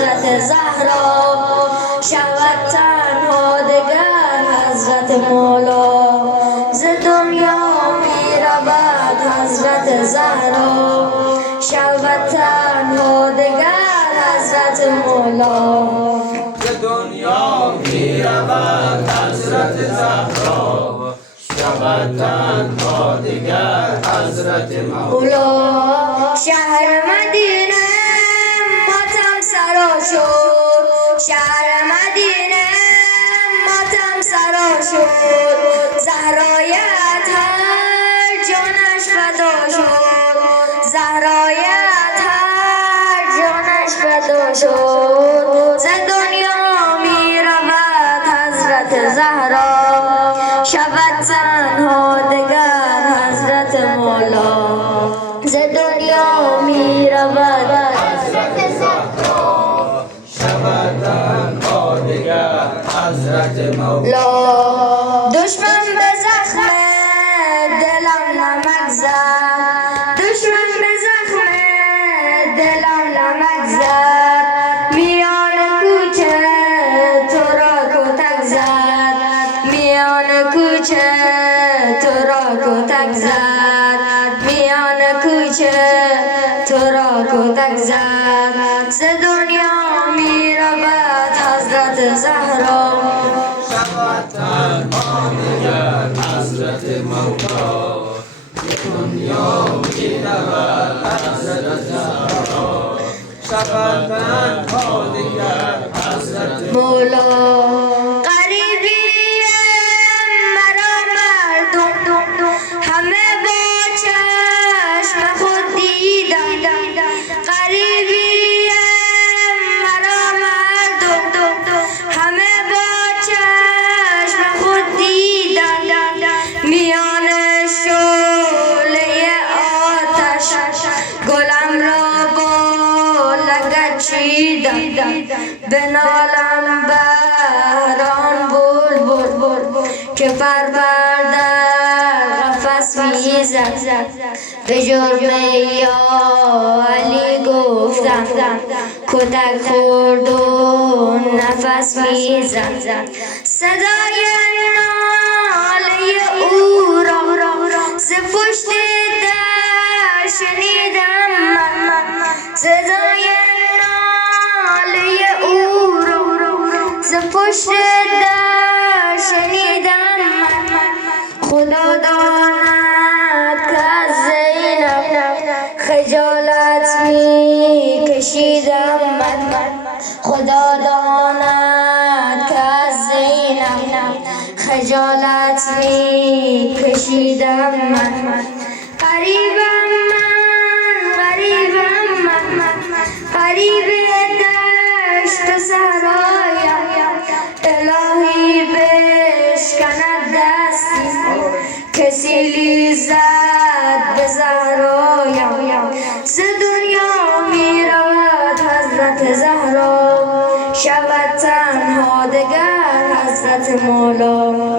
حضرت زهرا شود تنها دگر حضرت مولا ز دنیا می رود حضرت زهرا شود تنها دگر حضرت مولا ز دنیا می رود حضرت زهرا شود تنها دگر حضرت مولا شهر مدینه ماتم سرا شد شهر مدینه ماتم سرا شد زهرای اطهر جانش فدا شد زهرای اطهر جانش فدا شد ز دنیا می رود حضرت زهرا شود تنها دگر حضرت مولا ز دنیا می رود حضرت زهرا شود تنها دگر حضرت مولا دشمن به زخم دلم نمک زد دشمن به زخم دلم نمک زد میان کوچه تو را کتک زد میان کوچه تو را کتک زد میان کوچه تو را کتک زد ز دنیا می رود حضرت زهرا شود تنها دگر حضرت مولا ز دنیا می رود حضرت زهرا شود تنها دگر حضرت مولا غریبی مرا مردم همه با چشم خود دیدم غریبی مرا مردم همه با چشم خود دیدم میان شعله آتش گلم را با لگد چیدم بنالم بهران بلبل که پرور در قفس میزد به جرم یا علی گفتم کتک خورد و نفس میزد صدای ناله او را ز پشت در شنیدم من صدای ناله او را ز پشت در شنیدم من خدا داند که از زینب خجالت می کشیدم من خدا داند که از زینب خجالت می کشیدم من غریبم غریب دشت و صحرایم الهی بشکند دستی که سیلی زد به زهرایم ز دنیا می رود حضرت زهرا شود تنها دگر حضرت مولا